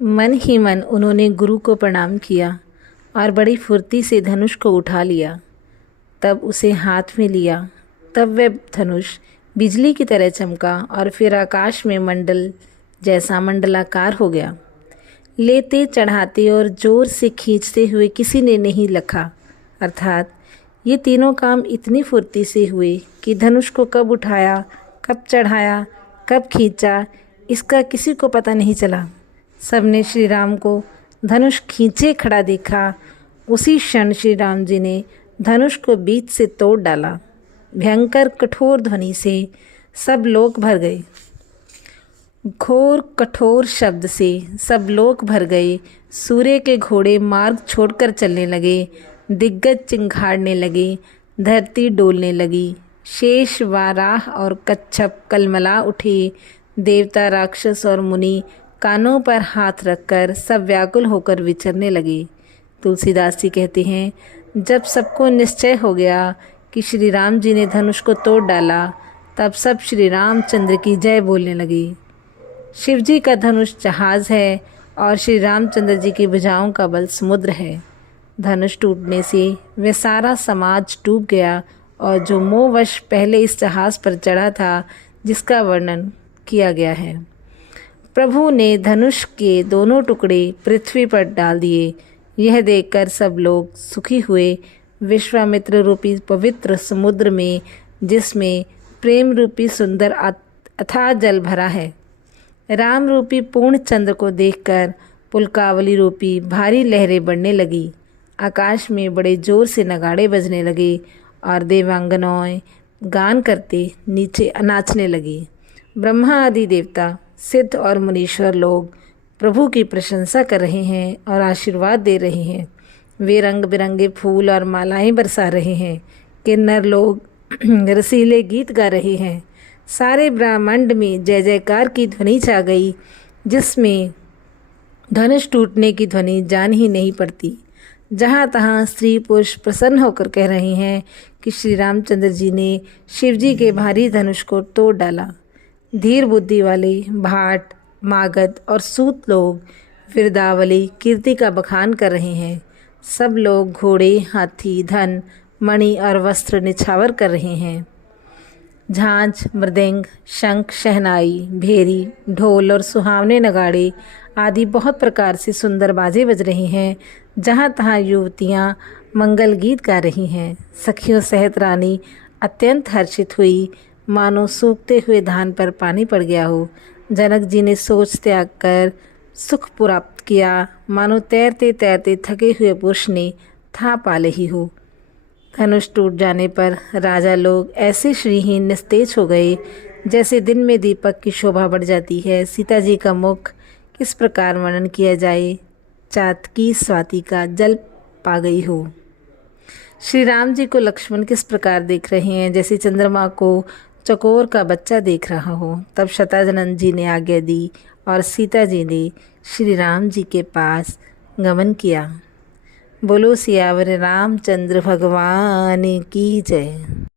मन ही मन उन्होंने गुरु को प्रणाम किया और बड़ी फुर्ती से धनुष को उठा लिया। तब उसे हाथ में लिया। तब वह धनुष बिजली की तरह चमका और फिर आकाश में मंडल जैसा मंडलाकार हो गया। लेते, चढ़ाते और जोर से खींचते हुए किसी ने नहीं लखा, अर्थात ये तीनों काम इतनी फुर्ती से हुए कि धनुष को कब उठाया, कब चढ़ाया, कब खींचा, इसका किसी को पता नहीं चला। सबने श्री राम को धनुष खींचे खड़ा देखा। उसी क्षण श्री राम जी ने धनुष को बीच से तोड़ डाला। भयंकर कठोर ध्वनि से सब लोग भर गए। घोर कठोर शब्द से सब लोग भर गए। सूर्य के घोड़े मार्ग छोड़कर चलने लगे। दिग्गज चिंघाड़ने लगे। धरती डोलने लगी। शेष, वाराह और कच्छप कलमला उठे। देवता, राक्षस और मुनि कानों पर हाथ रखकर सब व्याकुल होकर विचरने लगे। तुलसीदास जी कहते हैं, जब सबको निश्चय हो गया कि श्री राम जी ने धनुष को तोड़ डाला, तब सब श्री रामचंद्र की जय बोलने लगे। शिव जी का धनुष जहाज है और श्री रामचंद्र जी की भुजाओं का बल समुद्र है। धनुष टूटने से वह सारा समाज डूब गया और जो मोहवश पहले इस जहाज पर चढ़ा था, जिसका वर्णन किया गया है। प्रभु ने धनुष के दोनों टुकड़े पृथ्वी पर डाल दिए। यह देखकर सब लोग सुखी हुए। विश्वामित्र रूपी पवित्र समुद्र में, जिसमें प्रेम रूपी सुंदर अथाह जल भरा है, राम रूपी पूर्ण चंद्र को देखकर पुलकावली रूपी भारी लहरें बढ़ने लगी। आकाश में बड़े जोर से नगाड़े बजने लगे और देवांगनाएं गान करते नीचे नाचने लगी। ब्रह्मा आदि देवता, सिद्ध और मुनीश्वर लोग प्रभु की प्रशंसा कर रहे हैं और आशीर्वाद दे रहे हैं। वे रंग बिरंगे फूल और मालाएं बरसा रहे हैं। किन्नर लोग रसीले गीत गा रहे हैं। सारे ब्रह्मांड में जय जयकार की ध्वनि छा गई, जिसमें धनुष टूटने की ध्वनि जान ही नहीं पड़ती। जहाँ तहाँ स्त्री पुरुष प्रसन्न होकर कह रहे हैं कि श्री रामचंद्र जी ने शिव जी के भारी धनुष को तोड़ डाला। धीर बुद्धि वाले भाट, मागध और सूत लोग विरदावली कीर्ति का बखान कर रहे हैं। सब लोग घोड़े, हाथी, धन, मणि और वस्त्र निछावर कर रहे हैं। झांझ, मृदंग, शंख, शहनाई, भेरी, ढोल और सुहावने नगाड़े आदि बहुत प्रकार से सुंदर बाजे बज रही हैं। जहाँ तहाँ युवतियाँ मंगल गीत गा रही हैं। सखियों सहित रानी अत्यंत हर्षित हुई, मानो सूखते हुए धान पर पानी पड़ गया हो। जनक जी ने सोच त्याग कर सुख प्राप्त किया, मानो तैरते तैरते थके हुए पुरुष ने था पा ली हो। धनुष टूट जाने पर राजा लोग ऐसे श्रीहीन निस्तेज हो गए, जैसे दिन में दीपक की शोभा बढ़ जाती है। सीता जी का मुख किस प्रकार वर्णन किया जाए, चातकी स्वाति का जल पा गई हो। श्री राम जी को लक्ष्मण किस प्रकार देख रहे हैं, जैसे चंद्रमा को चकोर का बच्चा देख रहा हो। तब शतानंद जी ने आज्ञा दी और सीता जी ने श्री राम जी के पास गमन किया। बोलो सियावर रामचंद्र भगवान की जय।